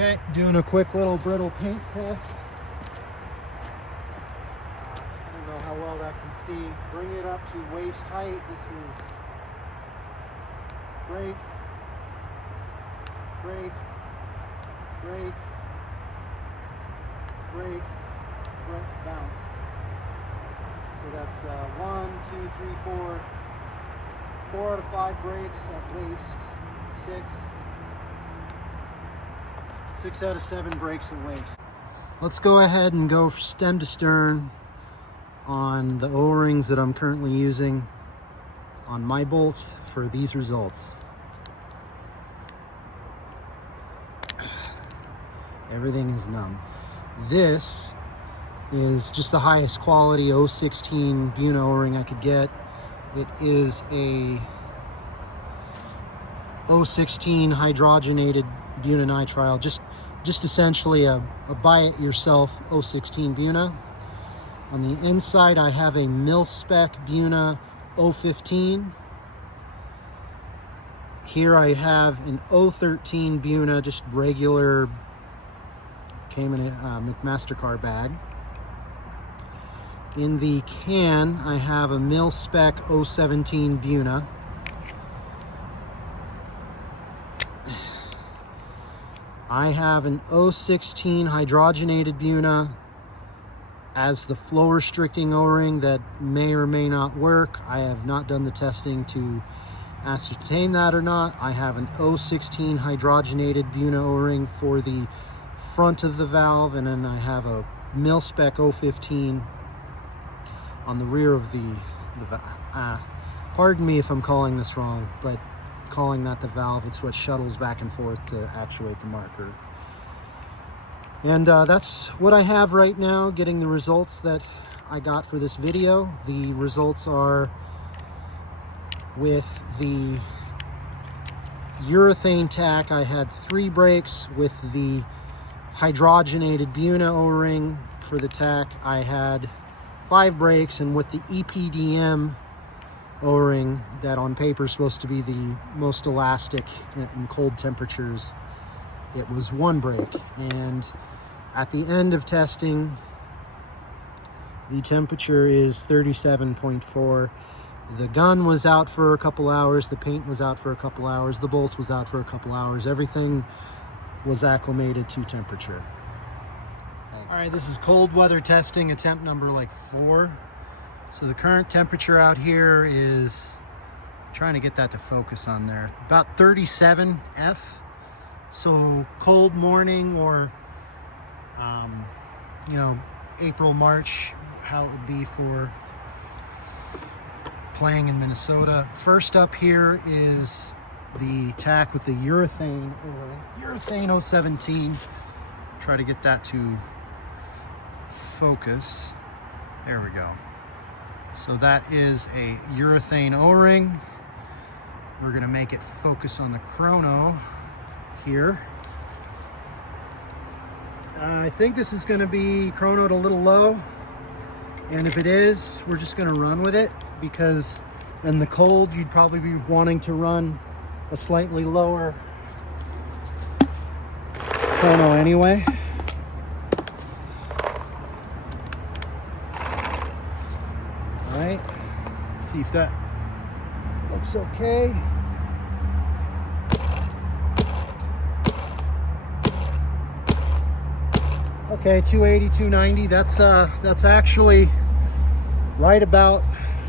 Okay, doing a quick little brittle paint test. I don't know how well that can see. Bring it up to waist height. This is break, break, break, break, break, bounce. So that's 1, 2, 3, 4. 4 out of 5 breaks at waist. 6 out of 7 breaks at waist. Let's go ahead and go stem to stern on the O-rings that I'm currently using on my bolts for these results. Everything is numb. This is just the highest quality 016 Buna O-ring I could get. It is a 016 hydrogenated Buna nitrile, just essentially a buy it yourself 016 Buna. On the inside I have a mil-spec Buna 015. Here I have an 013 Buna, just regular, came in a McMaster-Carr bag. In the can I have a mil-spec 017 Buna. I have an 016 hydrogenated Buna as the flow restricting O-ring that may or may not work. I have not done the testing to ascertain that or not. I have an 016 hydrogenated Buna O-ring for the front of the valve, and then I have a mil-spec 015 on the rear of the valve. Pardon me if I'm calling this wrong, but calling that the valve, it's what shuttles back and forth to actuate the marker. And that's what I have right now, getting the results that I got for this video. The results are with the urethane tack, I had 3 breaks. With the hydrogenated Buna O-ring for the tack, I had 5 breaks. And with the EPDM O-ring, that on paper is supposed to be the most elastic in cold temperatures, it was 1 break. And at the end of testing, the temperature is 37.4. The gun was out for a couple hours, the paint was out for a couple hours, the bolt was out for a couple hours. Everything was acclimated to temperature. Thanks. All right, this is cold weather testing, attempt number 4. So the current temperature out here is, trying to get that to focus on there, about 37 F. So cold morning, or you know, April, March, how it would be for playing in Minnesota. First up here is the tack with the urethane, or Urethane 017. Try to get that to focus. There we go. So that is a urethane O-ring. We're gonna make it focus on the chrono here. I think this is gonna be chronoed a little low. And if it is, we're just gonna run with it, because in the cold, you'd probably be wanting to run a slightly lower chrono anyway. All right, see if that looks okay. Okay, 280, 290, that's actually right about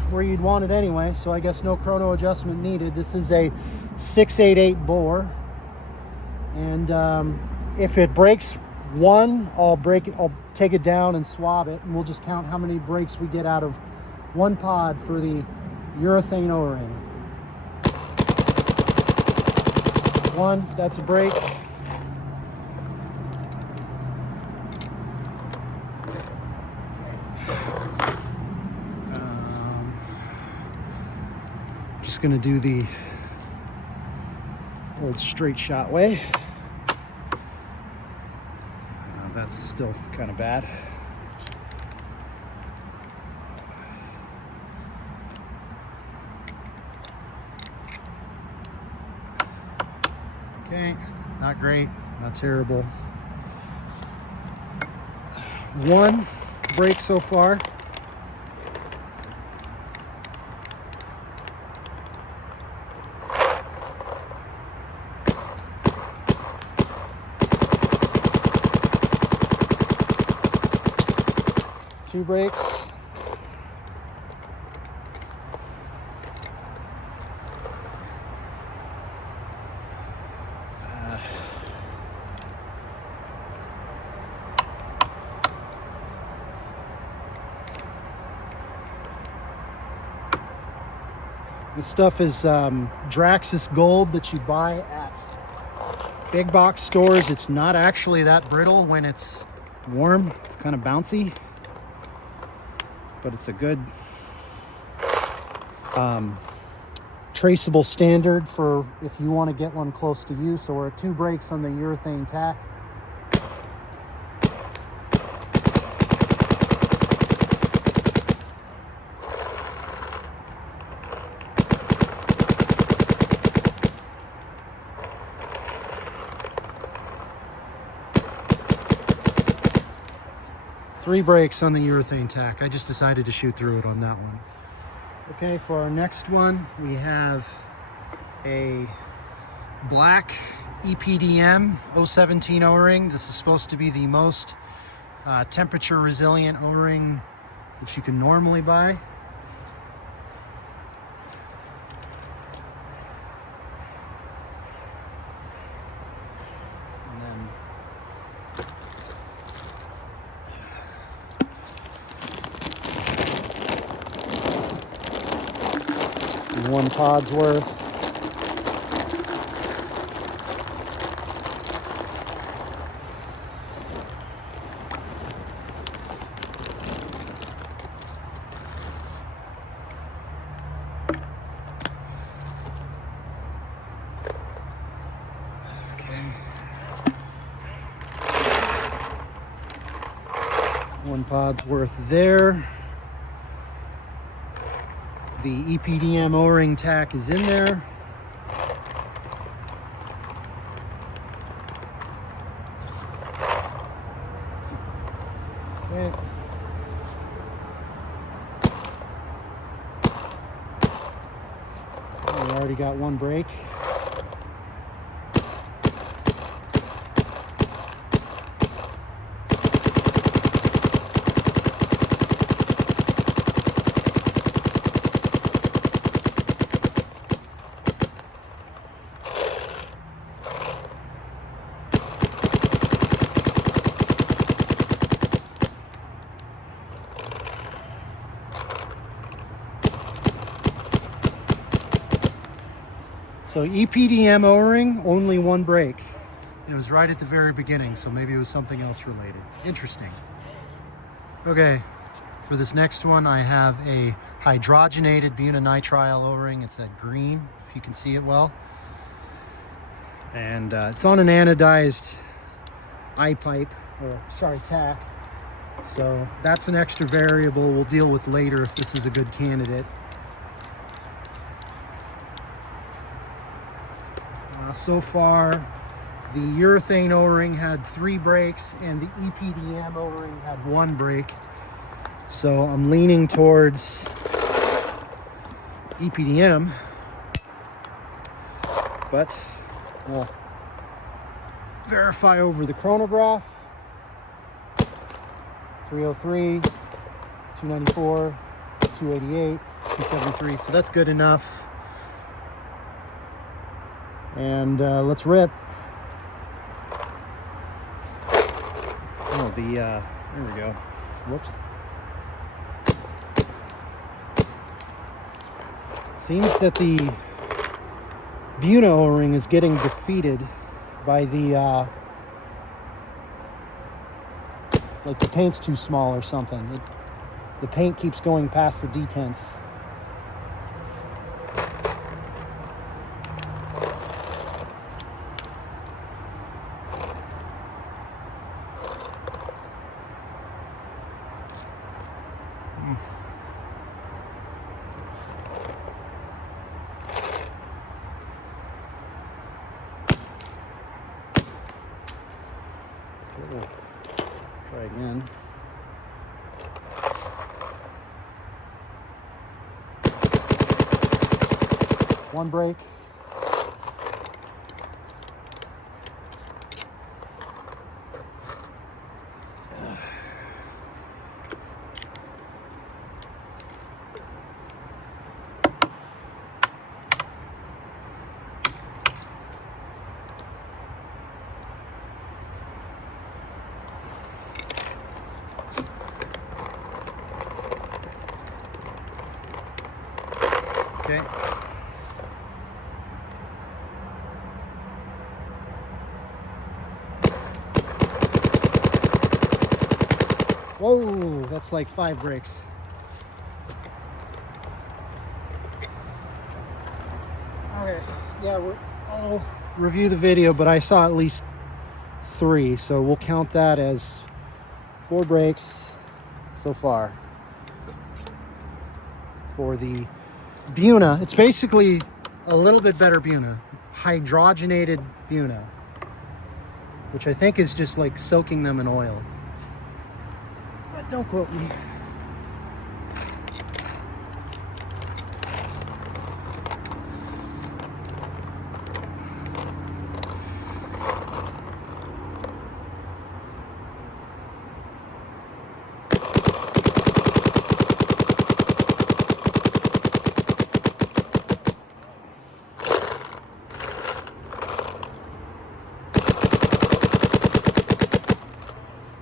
where you'd want it anyway, so I guess no chrono adjustment needed. This is a 688 bore, and if it breaks 1, I'll take it down and swab it, and we'll just count how many breaks we get out of 1 pod for the urethane O-ring. 1, that's a break. Just gonna do the old straight shot way. That's still kind of bad. Okay, not great. Not terrible. One break so far. Two breaks. This stuff is Draxis Gold that you buy at big box stores. It's not actually that brittle when it's warm. It's kind of bouncy, but it's a good traceable standard for if you want to get one close to you. So we're at 2 breaks on the urethane tack. Three breaks on the urethane tack. I just decided to shoot through it on that one. Okay, for our next one, we have a black EPDM O-17 O-ring. This is supposed to be the most temperature resilient O-ring which you can normally buy. And then one pod's worth. One pod's worth there. The EPDM O-ring tack is in there. Okay. We already got one break. So EPDM O-ring, only one break. It was right at the very beginning, so maybe it was something else related. Interesting. Okay, for this next one, I have a hydrogenated Buna nitrile O-ring. It's that green, if you can see it well. And it's on an anodized eye-pipe, or sorry, tack. So that's an extra variable we'll deal with later if this is a good candidate. So far, the urethane O-ring had 3 breaks and the EPDM O-ring had 1 break. So I'm leaning towards EPDM, but we'll verify over the chronograph. 303, 294, 288, 273, so that's good enough. And let's rip. Oh, there we go. Whoops. Seems that the Buna O-ring is getting defeated by the, like the paint's too small or something. The paint keeps going past the detents. Try again. One brake. Okay. Whoa, that's like 5 brakes. Okay, yeah, I'll review the video, but I saw at least 3, so we'll count that as 4 brakes so far for the Buna. It's basically a little bit better Buna, hydrogenated Buna, which I think is just like soaking them in oil. But don't quote me.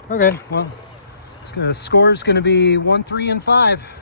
Okay, well, the score is going to be 1, 3, and 5.